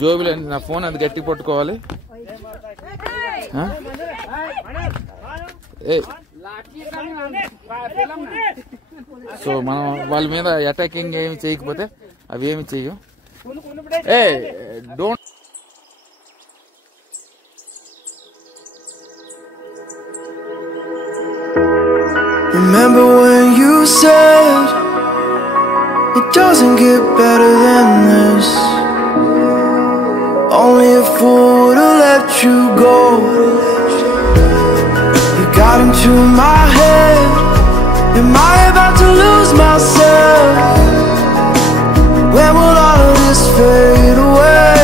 జోబులో నా ఫోన్ అది గట్టి పట్టుకోవాలి. సో మనం వాళ్ళ మీద అటాకింగ్ ఏమి చేయకపోతే అవి ఏమి చెయ్యం. Don't Remember when you said it doesn't get better than this? Only a fool would've let you go. You got into my head. Am I about to lose myself? When will all of this fade away?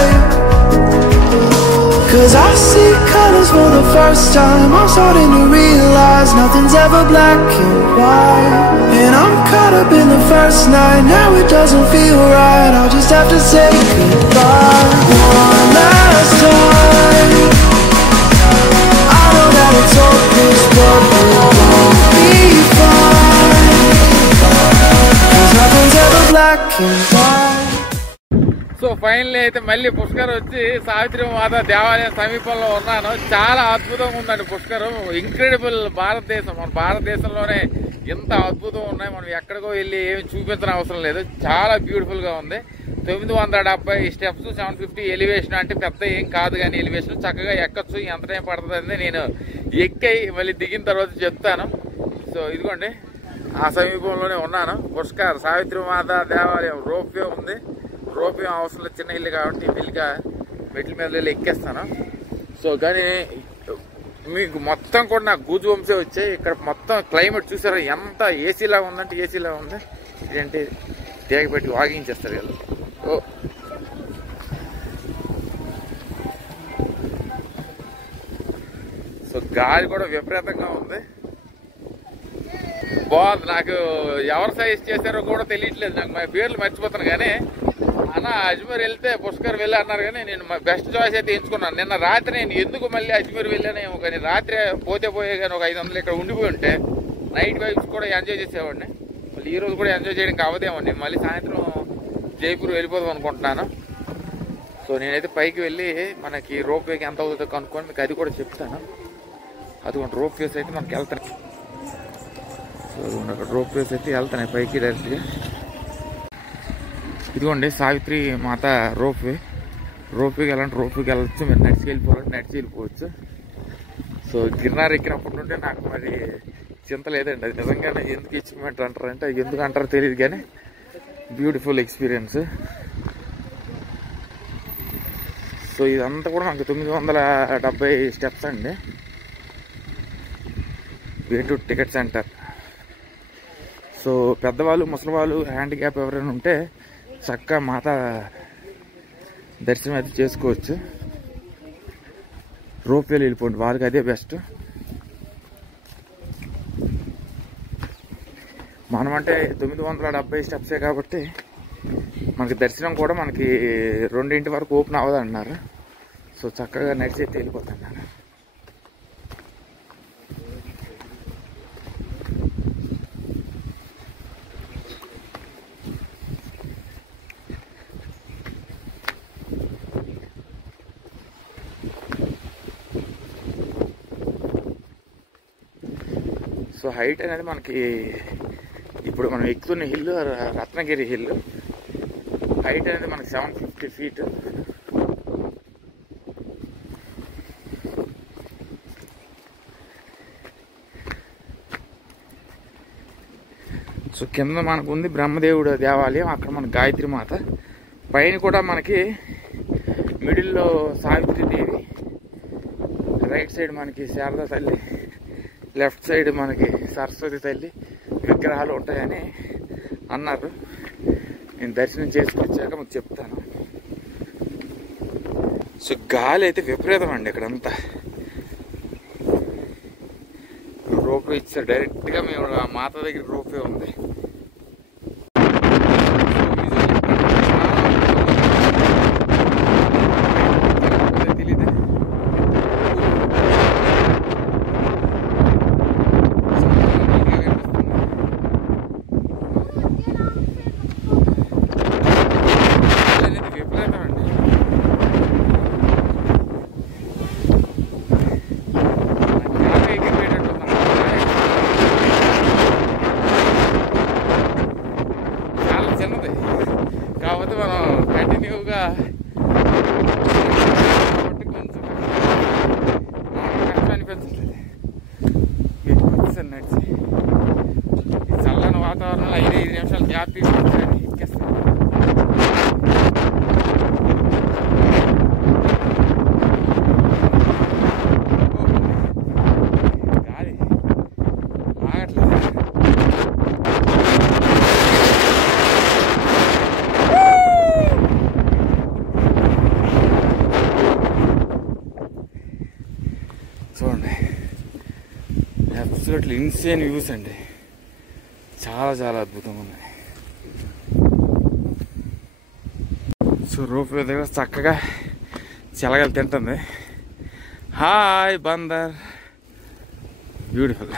'Cause I see colors for the first time. I'm starting to realize nothing's ever black and white. And I'm caught up in the first night. Now it doesn't feel right. I'll just have to say goodbye one last time. I know that it's hopeless, but we'll be fine. 'Cause nothing's ever black and white. So finally అయితే మళ్ళీ పుష్కర్ వచ్చి సావిత్రి మాత దేవాలయం సమీపంలో ఉన్నాను. చాలా అద్భుతంగా ఉందండి పుష్కరం. Incredible. మన భారతదేశంలోనే ఎంత అద్భుతం ఉన్నాయి. మనం ఎక్కడికో వెళ్ళి ఏమి చూపించిన అవసరం లేదు. చాలా బ్యూటిఫుల్ గా ఉంది. 970 స్టెప్స్, 750 ఎలివేషన్. అంటే పెద్ద ఏం కాదు కానీ ఎలివేషన్ చక్కగా ఎక్కచ్చు. ఎంత టైం పడుతుంది నేను ఎక్కి మళ్ళీ దిగిన తర్వాత చెప్తాను. సో ఇదిగోండి ఆ సమీపంలోనే ఉన్నాను. పుష్కర్ సావిత్రి మాత దేవాలయం రోప్వే ఉంది. రోప్వే అవసరం లేదు, చిన్న ఇల్లు కాబట్టి మెల్లిగా మెట్ల మీద వెళ్ళి ఎక్కేస్తాను. సో కానీ మీకు మొత్తం కూడా నాకు గూజు వంశే వచ్చాయి. ఇక్కడ మొత్తం క్లైమేట్ చూసారా ఎంత ఏసీలా ఉందంటే ఏసీలా ఉంది. ఇదేంటి తీగ పెట్టి వాకింగ్ చేస్తారు వీళ్ళు. ఓ సో గాలి కూడా విపరీతంగా ఉంది. బాగుంది. నాకు ఎవరు సజెస్ట్ చేశారో కూడా తెలియట్లేదు. నాకు మా పేర్లు మర్చిపోతాను కానీ అన్న అజ్మీర్ వెళ్తే పుష్కర్ వెళ్ళి అన్నారు కానీ నేను బెస్ట్ చాయిస్ అయితే ఎంచుకున్నాను. నిన్న రాత్రి నేను ఎందుకు మళ్ళీ అజ్మీర్ వెళ్ళానేమో కానీ రాత్రి పోయే కానీ ఒక 500 ఇక్కడ ఉండిపోయి ఉంటే నైట్ వైబ్స్ కూడా ఎంజాయ్ చేసేవాడిని. మళ్ళీ ఈ రోజు కూడా ఎంజాయ్ చేయడానికి అవదేమండి. మళ్ళీ సాయంత్రం జైపూర్ వెళ్ళిపోదాం అనుకుంటున్నాను. సో నేనైతే పైకి వెళ్ళి మనకి రోప్ వేకి ఎంత అవుతుందో కనుక్కొని మీకు అది కూడా చెప్తాను. అదిగోండి రోప్ వేస్ అయితే మనకి వెళ్తాను. సో అక్కడ రోప్ వేస్ అయితే వెళ్తాను పైకి డైరెక్ట్గా. ఇదిగోండి సావిత్రి మాత రోప్వే. రోప్వేకి వెళ్ళాలంటే రోప్వేకి వెళ్ళచ్చు. మీరు నడిచి వెళ్ళిపోవాలంటే నడిచి వెళ్ళిపోవచ్చు. సో గిర్నార్ ఎక్కినప్పటి నుండి నాకు మరి చింత లేదండి. అది నిజంగానే ఎందుకు అచీవ్మెంట్ అంటారంటే అది ఎందుకు అంటారో తెలియదు కానీ బ్యూటిఫుల్ ఎక్స్పీరియన్స్. సో ఇదంతా కూడా మనకు 970 స్టెప్స్ అండి. Veturi ticket centre. సో పెద్దవాళ్ళు ముసలివాళ్ళు హ్యాండిక్యాప్ ఎవరైనా ఉంటే చక్కగా మాత దర్శనం అయితే చేసుకోవచ్చు. రోప్వేలు వెళ్ళిపోండి, వాళ్ళకి అదే బెస్ట్. మనం అంటే 970 స్టెప్సే కాబట్టి మనకి దర్శనం కూడా మనకి 2 వరకు ఓపెన్ అవ్వదు అన్నారు. సో చక్కగా నడిచి అయితే వెళ్ళిపోతున్నారు. సో హైట్ అనేది మనకి ఇప్పుడు మనం ఎక్కుతున్న హిల్ రత్నగిరి హిల్. హైట్ అనేది మనకి 750 feet. సో కింద మనకు ఉంది బ్రహ్మదేవుడు దేవాలయం. అక్కడ మన గాయత్రి మాత. పైన కూడా మనకి మిడిల్లో సావిత్రిదేవి, రైట్ సైడ్ మనకి శారదా తల్లి, లెఫ్ట్ సైడ్ మనకి సరస్వతి తల్లి విగ్రహాలు ఉంటాయని అన్నారు. నేను దర్శనం చేసుకొచ్చాక మీకు చెప్తాను. సో గాలి అయితే విపరీతం అండి ఇక్కడంతా. రోప్వే ఇచ్చారు డైరెక్ట్గా. మేము మాత దగ్గర రోప్వే ఉంది. అబ్సల్యూట్లీ ఇన్సేన్ వ్యూస్ అండి, చాలా చాలా అద్భుతంగా ఉన్నాయి. సో రోప్వే దగ్గర చక్కగా చెలగలు తింటుంది. Hi Bandar, beautiful.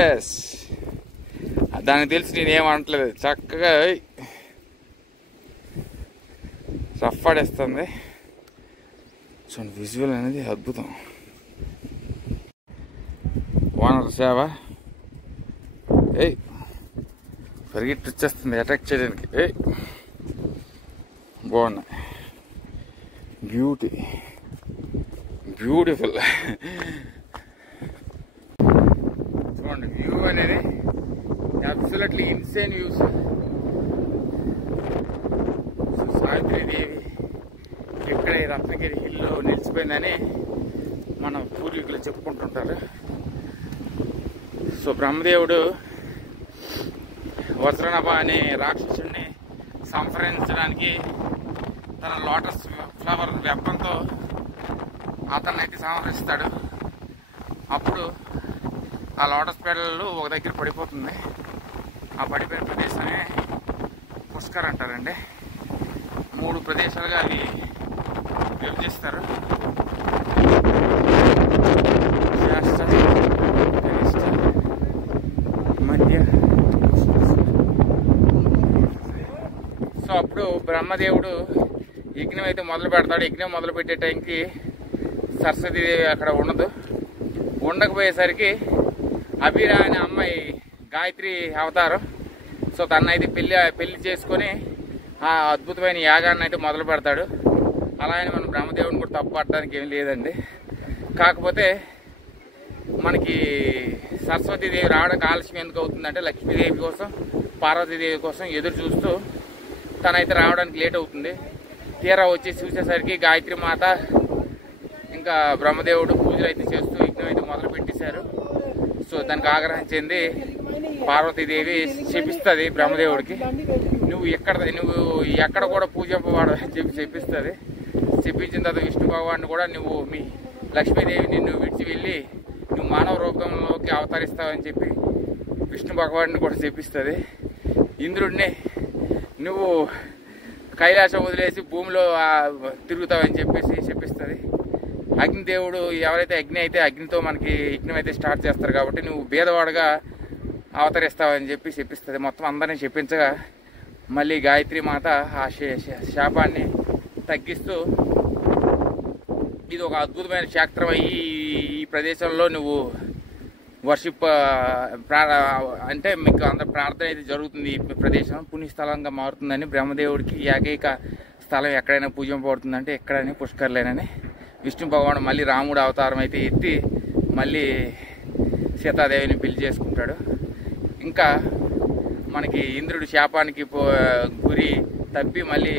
ఎస్, దానికి తెలిసి నేనేమంటలేదు, చక్కగా రఫ్ ఆడేస్తుంది. చూడండి విజువల్ అనేది అద్భుతం. వానర్ సేవ పరిగెట్టి వచ్చేస్తుంది అటాక్ చేయడానికి. బాగున్నాయి, బ్యూటిఫుల్. చూడండి వ్యూ అనేది అబ్సల్యూట్లీ ఇన్సేన్ వ్యూస్. సావిత్రీదేవి ఇక్కడ రత్నగిరి హిల్లో నిలిచిపోయిందని మన పూర్వీకులు చెప్పుకుంటుంటారు. సో బ్రహ్మదేవుడు వజ్రనభ అనే రాక్షసుడిని సంహరించడానికి తన లోటస్ ఫ్లవర్ వెప్పంతో అతన్నైతే సంహరిస్తాడు. అప్పుడు ఆ లోటస్ పెడలు ఒక దగ్గర పడిపోతుంది. ఆ పడిపోయిన ప్రదేశమే పుష్కర్ అంటారండి. 3 ప్రదేశాలుగా అవి విభజిస్తారు. మధ్య. సో అప్పుడు బ్రహ్మదేవుడు యజ్ఞం అయితే మొదలు పెడతాడు. యజ్ఞం మొదలు పెట్టే టైంకి సరస్వతీదేవి అక్కడ ఉండకపోయేసరికి అభిరా అనే అమ్మాయి గాయత్రి అవతారం. సో తనైతే పెళ్లి చేసుకొని ఆ అద్భుతమైన యాగాన్ని అయితే మొదలు పెడతాడు. అలా అని మనం బ్రహ్మదేవుని కూడా తప్పు పట్టడానికి ఏం లేదండి. కాకపోతే మనకి సరస్వతీదేవి రావడానికి ఆలస్యం ఎందుకు అవుతుందంటే లక్ష్మీదేవి కోసం, పార్వతీదేవి కోసం ఎదురు చూస్తూ తనైతే రావడానికి లేట్ అవుతుంది. తీరా వచ్చి చూసేసరికి గాయత్రి మాత ఇంకా బ్రహ్మదేవుడు పూజలు అయితే చేస్తూ యజ్ఞం అయితే మొదలు పెట్టేశారు. సో దానికి ఆగ్రహం చెంది పార్వతీదేవి చెప్పిస్తుంది బ్రహ్మదేవుడికి, నువ్వు ఎక్కడ కూడా పూజింపవాడు అని చెప్పిస్తుంది. చెప్పించిన తర్వాత విష్ణు భగవాన్ని కూడా మీ లక్ష్మీదేవి నిన్ను విడిచి వెళ్ళి నువ్వు మానవ రూపంలోకి అవతరిస్తావని చెప్పి విష్ణు భగవాన్ని కూడా చెప్పిస్తుంది. ఇంద్రుడిని నువ్వు కైలాసం వదిలేసి భూమిలో తిరుగుతావని చెప్పిస్తుంది. అగ్నిదేవుడు ఎవరైతే అగ్ని అయితే అగ్నితో మనకి యజ్ఞం అయితే స్టార్ట్ చేస్తారు కాబట్టి నువ్వు భేదవాడుగా అవతరిస్తావని చెప్పిస్తుంది. మొత్తం అందరినీ చెప్పించగా మళ్ళీ గాయత్రి మాత ఆ శాపాన్ని తగ్గిస్తూ ఇది ఒక అద్భుతమైన క్షేత్రం అయ్యి ఈ ప్రదేశంలో నువ్వు వర్షిప్ అంటే మీకు అంత ప్రార్థన అయితే జరుగుతుంది. ఈ ప్రదేశం పుణ్యస్థలంగా మారుతుందని బ్రహ్మదేవుడికి ఏకైక స్థలం ఎక్కడైనా పూజింపబడుతుందంటే ఎక్కడైనా పుష్కర్లేనని విష్ణు భగవానుడు మళ్ళీ రాముడు అవతారం అయితే ఎత్తి మళ్ళీ సీతాదేవిని పెళ్లి చేసుకుంటాడు. ఇంకా మనకి ఇంద్రుడు శాపానికి గురి తప్పి మళ్ళీ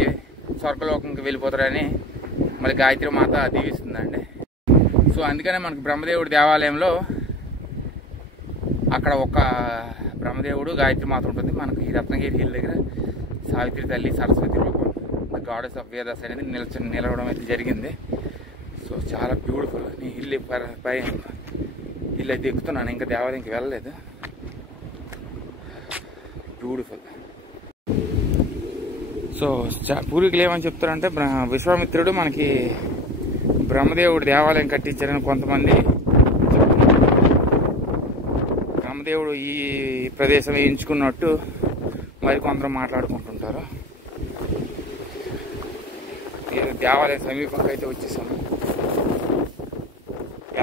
స్వర్గలోకంకి వెళ్ళిపోతాడని మళ్ళీ గాయత్రి మాత దీవిస్తుందండి. సో అందుకనే మనకి బ్రహ్మదేవుడి దేవాలయంలో అక్కడ ఒక బ్రహ్మదేవుడు గాయత్రి మాత ఉంటుంది. మనకు ఈ రత్నగిరి హిల్ దగ్గర సావిత్రి తల్లి సరస్వతి రూపం ద గాడెస్ ఆఫ్ వేదాస్ అనేది నిలవడం అయితే జరిగింది. సో చాలా బ్యూటిఫుల్. నేను హిల్ పై హిల్ అయితే ఎక్కుతున్నాను, ఇంకా దేవాలయంకి వెళ్ళలేదు. బ్యూటిఫుల్. సో పూర్వీకులు ఏమని చెప్తారంటే విశ్వామిత్రుడు మనకి బ్రహ్మదేవుడు దేవాలయం కట్టించారని కొంతమంది చెప్తున్నారు. బ్రహ్మదేవుడు ఈ ప్రదేశం ఎంచుకున్నట్టు మరి కొందరు మాట్లాడుకుంటుంటారు. దేవాలయం సమీపంగా అయితే వచ్చేసాము.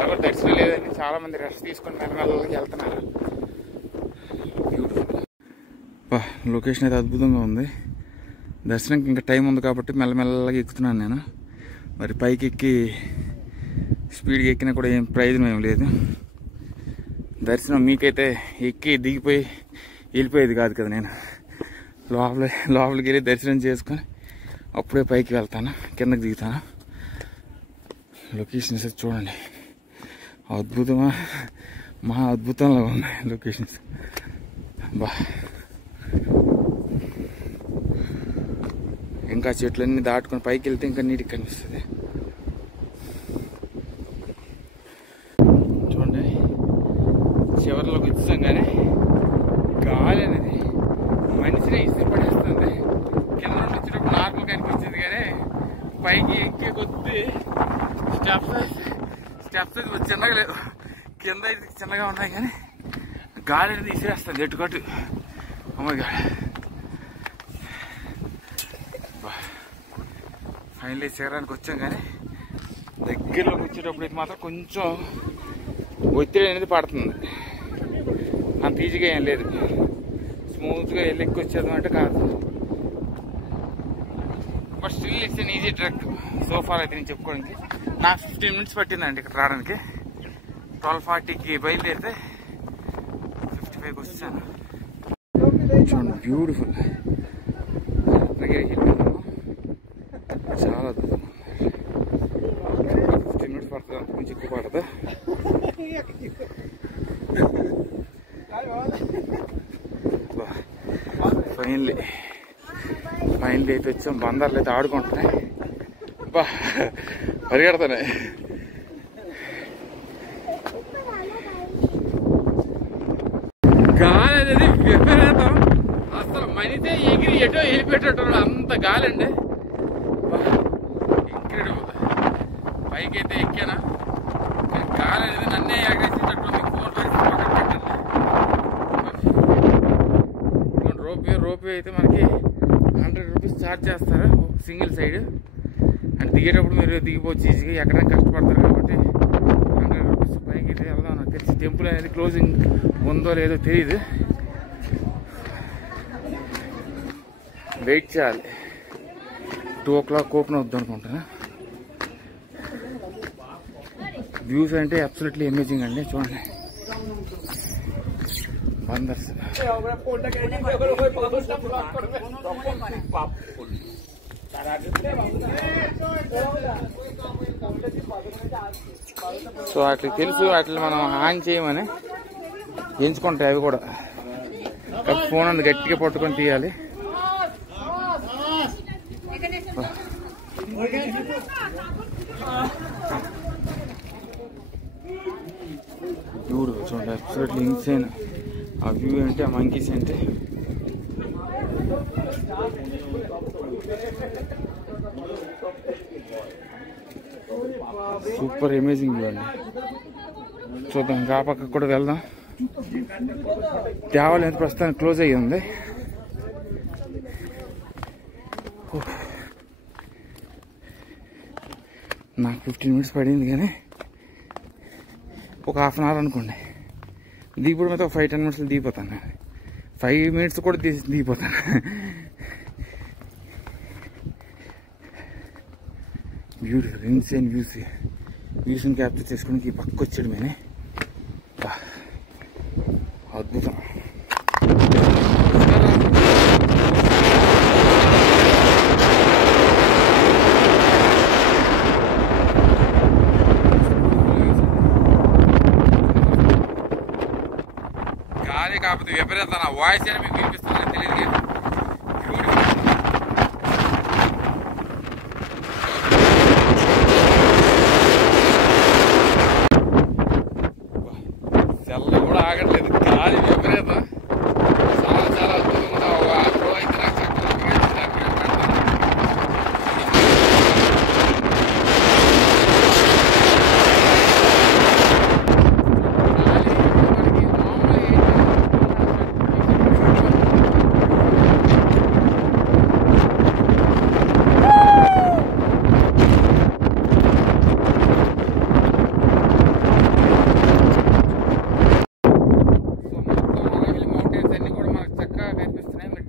ఎవరు దర్శనం లేదని చాలా మంది రెస్ట్ తీసుకొని మెల్లమెల్లకి వెళ్తున్నారు. బ్యూటిఫుల్. లొకేషన్ అయితే అద్భుతంగా ఉంది. దర్శనంకి ఇంకా టైం ఉంది కాబట్టి మెల్లమెల్లగా ఎక్కుతున్నాను నేను. మరి పైకి ఎక్కి స్పీడ్గా ఎక్కినా కూడా ఏం ప్రయోజనం ఏం లేదు. దర్శనం మీకైతే ఎక్కి దిగిపోయి వెళ్ళిపోయేది కాదు కదా. నేను లోపలికి వెళ్ళి దర్శనం చేసుకొని అప్పుడే పైకి వెళ్తాను, కిందకి దిగుతాను. లొకేషన్స్ చూడండి, అద్భుతమా మహా అద్భుతంగా ఉన్నాయి లొకేషన్స్. బా ఇంకా చెట్లన్నీ దాటుకొని పైకి వెళ్తే ఇంకా నీటికి కనిపిస్తుంది. చూడండి చివరిలోకి వచ్చాం కానీ గాలి అనేది మనిషిని ఇసురు పడేస్తుంది. కింద నుండి వచ్చేటప్పుడు నార్మల్ కనిపించింది కానీ పైకి ఎక్కే కొద్ది స్టెప్స్ చిన్నగా లేదు, కింద అయితే చిన్నగా ఉన్నాయి కానీ గాలి అనేది ఇసిరేస్తుంది ఎట్టుకట్టు. అమ్మగా ఫైనల్లీ చేరడానికి వచ్చాం కానీ దగ్గరలోకి వచ్చేటప్పుడు అయితే మాత్రం కొంచెం ఒత్తిడి అనేది పడుతుంది. అంత ఈజీగా ఏం లేదు, స్మూత్గా వెళ్ళెక్కి వచ్చేది కాదు. But still it's an easy trek so far అయితే నేను చెప్పుకోవడానికి. నాకు 15 minutes పట్టిందండి ఇక్కడ రావడానికి. 12:40కి బయలుదేరితే 55కి వచ్చాను. చూడండి బ్యూటిఫుల్ చాలా అద్భుతం. 15 minutes పడుతుంది, అంత కొంచెం ఎక్కువ పడుతుంది. ఫైనల్లీ అయితే వచ్చాం. బందర్లు అయితే ఆడుకుంటున్నాయి, బా పరిగెడుతున్నాయి. గాలి అనేది విపరీతం, అసలు మనిషే ఎగిరి ఎటో వెళ్ళిపెట్టేట అంత గాలి అండి. ఇంక్రెడిబుల్. పైకి అయితే ఎక్కానా గాలి అనేది నన్నే ఎగరేసేటట్టుంది. ఫోన్ పరిస్థితి పక్కన పెట్టండి. రోపే అయితే మనకి 100 rupees ఛార్జ్ చేస్తారు సింగిల్ సైడ్. అండ్ దిగేటప్పుడు మీరు దిగిపోవచ్చు ఈజీగా, ఎక్కడైనా కష్టపడతారు కాబట్టి 100 rupees. పైకి అయితే వెళ్దాం. నాకు తెలిసి టెంపుల్ అనేది క్లోజింగ్ ఉందో లేదో తెలియదు, వెయిట్ చేయాలి. 2 o'clock ఓపెన్ అవుద్ది అనుకుంటున్నా. వ్యూస్ అంటే అబ్సల్యూట్లీ అమేజింగ్ అండి. చూడండి బందర్స్. సో అట్లా తెలుసు, అట్లా మనం ఆన్ చేయమని ఎంచుకుంటాయి అవి కూడా. ఫోన్ అందు గట్టిగా పట్టుకొని తీయాలి. చూడండి అబ్సల్యూట్లీ ఇన్సేన్. ఆ వ్యూ ఏంటి, ఆ మంకీస్ ఏంటి. సూపర్ అమేజింగ్ వ్యూ అండి. చూద్దాం, ఆ పక్కకు కూడా వెళ్దాం. దేవాలయం ప్రస్తుతానికి క్లోజ్ అయ్యి ఉంది. నాకు 15 minutes పడింది కానీ ఒక 1/2 hour అనుకోండి. దిగిపోవడం అయితే ఒక 5-10 minutes దిగిపోతాను. 5 minutes కూడా దిగిపోతాను. బ్యూటిఫుల్ ఇన్సేన్ వ్యూస్ని క్యాప్చర్ చేసుకోవడానికి ఈ పక్క వచ్చేయడమేనే అద్భుతం. గాలి కాకపోతే విపరీత నా వాయిస్ అని మీకు వినిపిస్తుందని తెలియదు. సెల్లు కూడా ఆగట్లేదు, గాలి విపరీతం. చాలా చాలా అద్భుతంగా ఆటో అయితే నాకు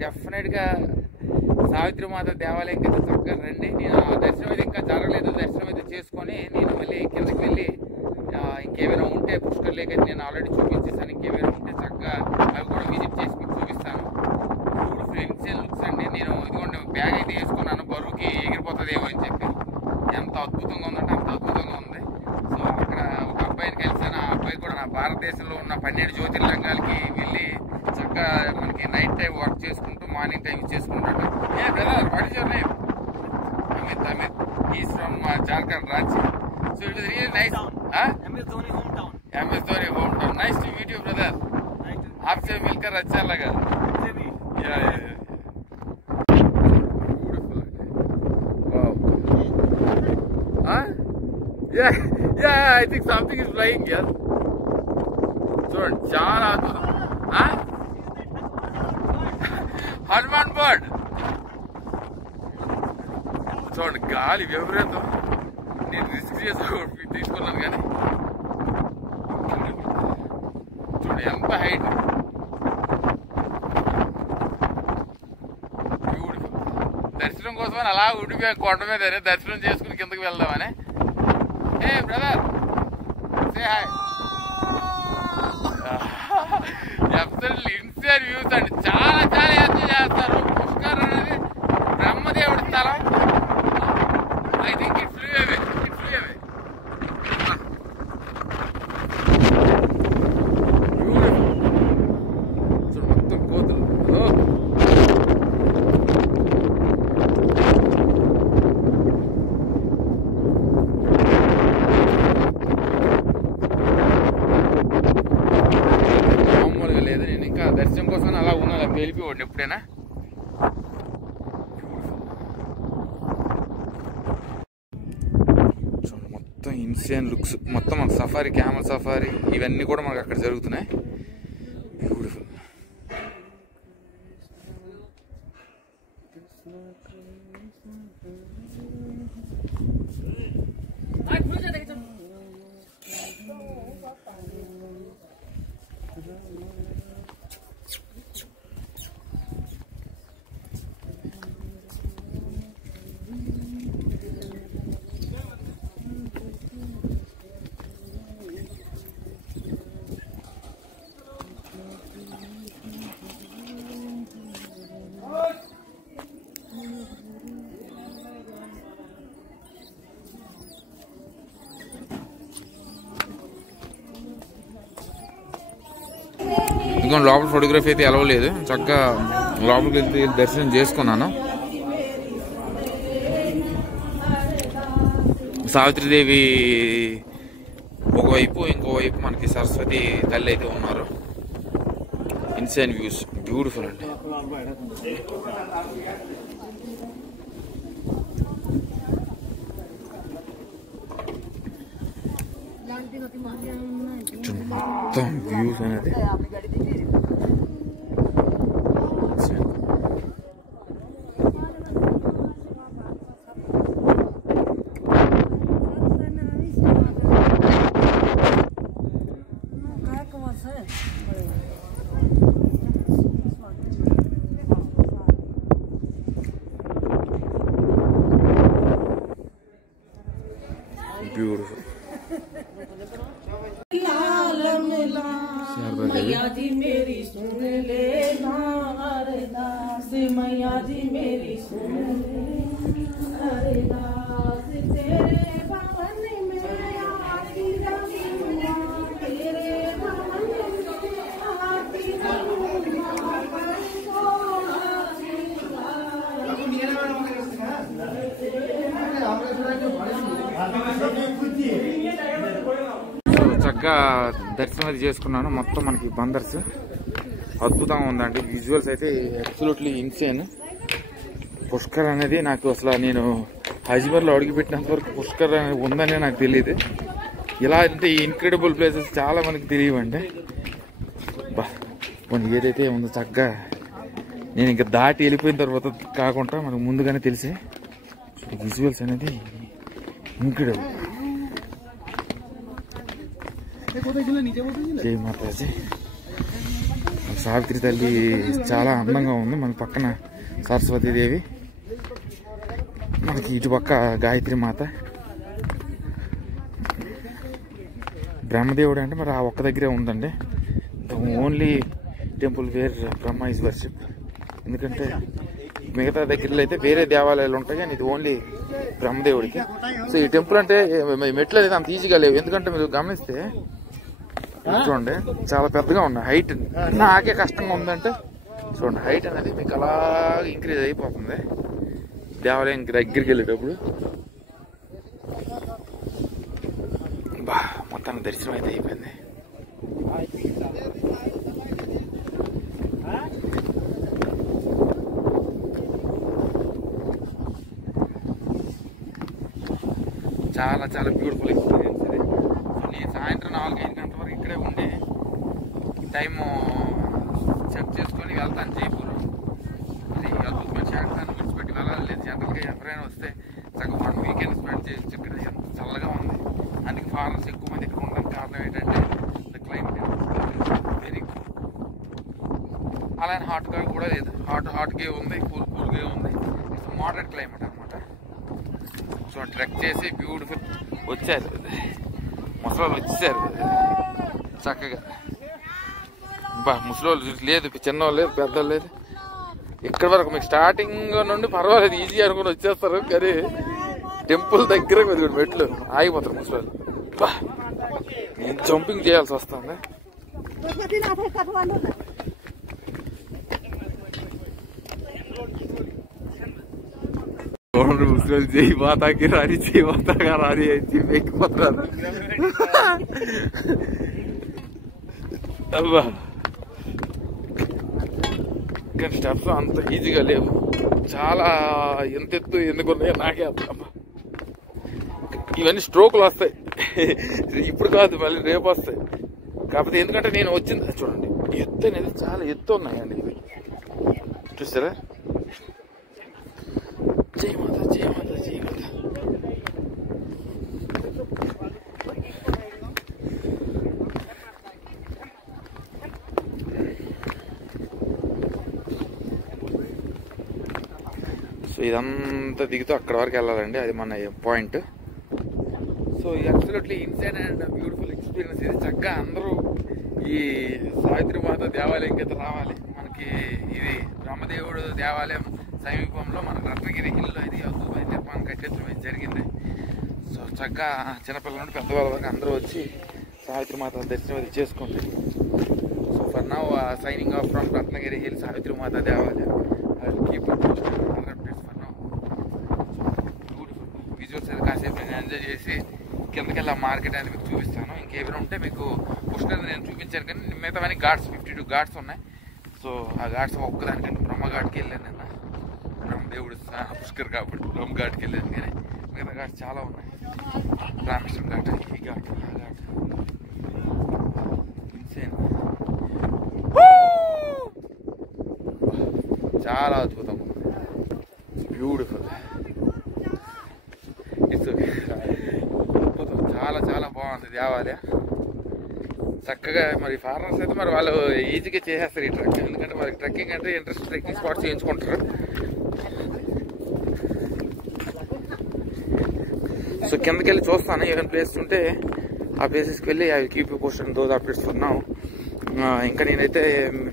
డెఫినెట్గా సావిత్రి మాత దేవాలయం కింద చక్కగా రండి. నేను ఆ దర్శనం అయితే ఇంకా జరగలేదు, దర్శనం అయితే చేసుకొని నేను మళ్ళీ కిందకి వెళ్ళి ఇంకేమైనా ఉంటే పుష్కర్ లేక్ అయితే నేను ఆల్రెడీ చూపించేసాను. ఇంకేమైనా ఉంటే చక్కగా అవి కూడా విజిట్ చేసి మీకు చూపిస్తాను. బ్యూటిఫుల్ ఇన్సేన్ లుక్స్ అండి. నేను ఇదిగోండి బ్యాగ్ అయితే వేసుకున్నాను, బరువుకి ఎగిరిపోతుందేమో అని చెప్పి. ఎంత అద్భుతంగా ఉందంటే అంత అద్భుతంగా ఉంది. సో అక్కడ ఒక అబ్బాయిని కలిసాను. ఆ అబ్బాయి కూడా నా భారతదేశంలో ఉన్న 12 జ్యోతిర్లింగాలకి వెళ్ళి చక్కగా మనకి నైట్ టైం వర్క్ చేసుకుంటూ మార్నింగ్ టైం చేసుకుంటాడు. Hey brother, what is your name? Amit. He's from Jharkhand, Ranchi. So it was really nice. MS Dhoni hometown. MS Dhoni hometown. Nice to meet you, brother. आपसे मिलकर अच्छा लगा. Yeah. Beautiful. Wow. Huh? Yeah. I think something is flying here. చూడండి చాలా అద్భుతం. Hanuman bird చూడండి, గాలి విపరీతం. నేను రిస్క్ చేసి తీసుకున్నాను కానీ చూడండి ఎంత హైట్. బ్యూటిఫుల్. దర్శనం కోసమని అలా ఉండిపోయా కొండ మీద దర్శనం చేసుకుని కిందకి వెళ్దామని. Hey brother say hi. Absolutely inside views అండి. చాలా ఎంజాయ్ చేస్తారు. పుష్కర్ అనేది బ్రహ్మదేవుడి స్థలం. I think it flew away. Beautiful. మొత్తం కోతులు. దర్శనం కోసం అలా ఉన్నా వెళ్ళిపోయాడు ఎప్పుడైనా. చూడండి మొత్తం ఇన్సేన్ లుక్స్. మొత్తం మన సఫారీ, క్యామల్ సఫారీ ఇవన్నీ కూడా మనకు అక్కడ జరుగుతున్నాయి. బ్యూటిఫుల్. ఇంకా లోపల ఫోటోగ్రఫీ అయితే ఎలా లేదు. చక్కగా లోపలికి వెళ్తే దర్శనం చేసుకున్నాను. సావిత్రిదేవి ఒకవైపు, ఇంకోవైపు మనకి సరస్వతి తల్లి అయితే ఉన్నారు. ఇన్సైన్ వ్యూస్ బ్యూటిఫుల్ అండి. మొత్తం వ్యూస్ అనేది బ్యూటిఫుల్. मैया जी मेरी सुन ले अरदास, मैया जी मेरी सुन ले अरदास। तेरे भवन में आती रहूँगा, तेरे भवन में आती रहूँगा, बरसों చక్కగా దర్శనం అది చేసుకున్నాను. మొత్తం మనకి బందర్స్ అద్భుతంగా ఉందండి. విజువల్స్ అయితే అబ్సల్యూట్లీ ఇన్సేన్. పుష్కర్ అనేది నాకు అసలు నేను హైదరాబాద్లో అడుగుపెట్టినంత వరకు పుష్కర్ అనేది ఉందని నాకు తెలియదు. ఇలా అంటే ఈ ఇన్క్రెడిబుల్ ప్లేసెస్ చాలా మనకి తెలియవండి. ఏదైతే ఉందో చక్కగా నేను ఇంకా దాటి వెళ్ళిపోయిన తర్వాత కాకుండా మనకు ముందుగానే తెలిసి విజువల్స్ అనేది ఇంక్రెడిబుల్. జై మాతాజీ. సావిత్రి తల్లి చాలా అందంగా ఉంది. మన పక్కన సరస్వతీదేవి, మనకి ఇటు పక్క గాయత్రి మాత. బ్రహ్మదేవుడు అంటే మరి ఆ ఒక్క దగ్గరే ఉందండి. Only temple where Brahma is worship. ఎందుకంటే మిగతా దగ్గరలో అయితే వేరే దేవాలయాలు ఉంటాయి, కానీ ఇది ఓన్లీ బ్రహ్మదేవుడికి. సో ఈ టెంపుల్ అంటే మెట్లు అయితే అంత ఈజీగా లేవు. ఎందుకంటే మీరు గమనిస్తే చూడండి చాలా పెద్దగా ఉన్నాయి. హైట్ నాకే కష్టంగా ఉందంటే చూడండి, హైట్ అనేది మీకు అలా ఇంక్రీజ్ అయిపోతుంది. దేవాలయానికి దగ్గరికి వెళ్ళేటప్పుడు బా మొత్తానికి దర్శనం అయితే అయిపోయింది. చాలా చాలా బ్యూటిఫుల్ ఎక్స్పీరియన్స్ ఇది. నేను సాయంత్రం 4-5 గంటల వరకు ఇక్కడే ఉండి టైము చెక్ చేసుకొని వెళ్తాను జైపూర్. అది అద్భుతమైన శాఖాన్ని విడిచిపెట్టి వెళ్ళాలి. లేదు జనరల్గా ఎవరైనా వస్తే సగం 1 వీకెండ్ స్పెండ్ చేయొచ్చు. ఇక్కడ ఎంత చల్లగా ఉంది. అందుకే ఫారెనర్స్ ఎక్కువ మంది ఇక్కడ ఉండడానికి కారణం ఏంటంటే ద క్లైమేట్ వెరీ కూల్. అలానే హాట్గా కూడా లేదు, హాట్గా ఉంది, కూల్గా ఉంది. ఇట్స్ మోడరేట్ క్లైమేట్ అనమాట. సో ట్రెక్ చేసి బ్యూటిఫుల్ వచ్చారు, ముసలోళ్ళు వచ్చేసారు చక్కగా. బా ముసలోళ్ళు లేదు, చిన్నవాళ్ళు లేదు, పెద్దవాళ్ళు లేదు. ఇక్కడ వరకు మీకు స్టార్టింగ్ నుండి పర్వాలేదు, ఈజీ అనుకుని వచ్చేస్తారు. కానీ టెంపుల్ దగ్గర మెట్లు ఆగిపోతారు ముసలోళ్ళు. బా నేను జంపింగ్ చేయాల్సి వస్తుంది. ముసలి జై మాతాకి రాని, జై మాతాగా రాని అని ఎక్కిపోతున్నారు. అబ్బా కానీ స్టెప్స్ అంత ఈజీగా లేవు, చాలా ఎంత ఎత్తు ఎందుకున్నాయో నాకే అర్థం. ఇవన్నీ స్ట్రోకులు వస్తాయి, ఇప్పుడు కాదు మళ్ళీ రేపు వస్తాయి. కాకపోతే ఎందుకంటే నేను వచ్చింది చూడండి, ఎత్తు అనేది చాలా ఎత్తు ఉన్నాయండి ఇవి చూస్తారా. జై మాత, జై మాత, జై మాత. సో ఇదంతా దిగుతూ అక్కడ వరకు వెళ్ళాలండి, అది మన point. So absolutely insane and beautiful experience ఇది. చక్కగా అందరూ ఈ సావిత్రి మాత దేవాలయంకి అయితే రావాలి. మనకి ఇది బ్రహ్మదేవుడు దేవాలయం సమీపంలో మన రత్నగిరి హిల్లో ఇది నిర్మాణం కట్టించడం జరిగింది. సో చక్కగా చిన్నపిల్లల నుండి పెద్దవాళ్ళ వరకు అందరూ వచ్చి సావిత్రి మాత దర్శనం అది చేసుకోండి. So for now signing off from Ratnagiri hill Savitri మాత దేవాలయం. I will keep beautiful visuals అయితే కాసేపు నేను ఎంజాయ్ చేసి కిందకెళ్ళి ఆ మార్కెట్ అనేది మీకు చూపిస్తాను. ఇంకేమైనా ఉంటే మీకు పుష్కర్ నేను చూపించాను, కానీ మిగతావన్నీ ఘాట్స్ 52 ఘాట్స్ ఉన్నాయి. సో ఆ ఘాట్స్ ఒక్కదానికంటే బ్రహ్మఘాట్కి వెళ్ళాను నిన్న. బ్రహ్మదేవుడు పుష్కర్ కాబట్టి బ్రహ్మఘాట్కి వెళ్ళాను, కానీ మిగతా ఘాట్స్ చాలా ఉన్నాయి. రామేశ్వరం ఘాట్, ఈ ఘాట్, ఆ ఘాట్ ఇన్సేన్, చాలా అద్భుతంగా ఉంది, బ్యూటిఫుల్. ఇట్స్ అద్భుతం, చాలా చాలా బాగుంది దేవాలయం. చక్కగా మరి ఫారినర్స్ అయితే మరి వాళ్ళు ఈజీగా చేసేస్తారు ఈ ట్రెక్కింగ్, ఎందుకంటే వాళ్ళకి ట్రెక్కింగ్ అంటే ఇంట్రెస్ట్, ట్రెక్కింగ్ స్పాట్స్ చేయించుకుంటారు. సో కిందకి వెళ్ళి చూస్తాను, ఏమైనా ప్లేస్ ఉంటే ఆ ప్లేసెస్కి వెళ్ళి అవి కీప్ పోస్టర్ దోస్ అప్డేట్స్ ఉన్నాం. ఇంకా నేనైతే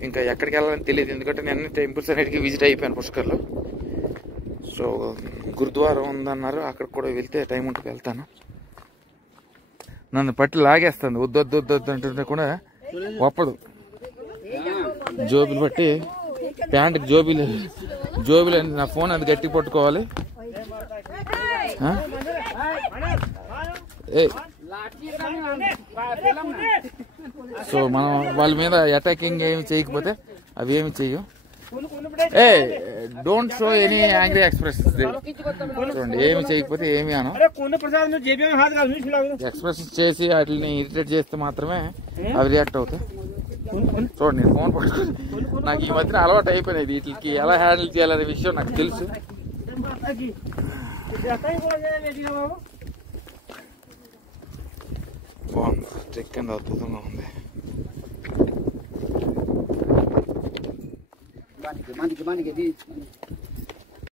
ఇంకా ఎక్కడికి వెళ్ళాలని తెలియదు, ఎందుకంటే నేను టెంపుల్స్ అన్నిటికీ విజిట్ అయిపోయాను పుష్కర్లో. సో గురుద్వారం ఉందన్నారు, అక్కడ కూడా వెళ్తే టైం ఉంటే వెళ్తాను. నన్ను పట్టి లాగేస్తుంది, వద్దు అంటుంటే కూడా ఒప్పదు. జోబులు బట్టి ప్యాంటుకి జోబులు నా ఫోన్ అది గట్టి పట్టుకోవాలి. సో మనం వాళ్ళ మీద అటాకింగ్ ఏమి చేయకపోతే అవి ఏమి చెయ్యు. Don't show any angry expressions. చూడండి, ఏమి చేయకపోతే ఏమి అను. ఎక్స్ప్రెషన్స్ చేసి వాటిని ఇరిటేట్ చేస్తే మాత్రమే అవి రియాక్ట్ అవుతాయి. చూడండి, నేను ఫోన్ పట్టుకుని నాకు ఈ మధ్యన అలవాటు అయిపోయినాయి, వీటికి ఎలా హ్యాండిల్ చేయాలనే విషయం నాకు తెలుసు. బాగుంది, ట్రెక్ అండ్ అద్భుతంగా ఉంది. Gimana di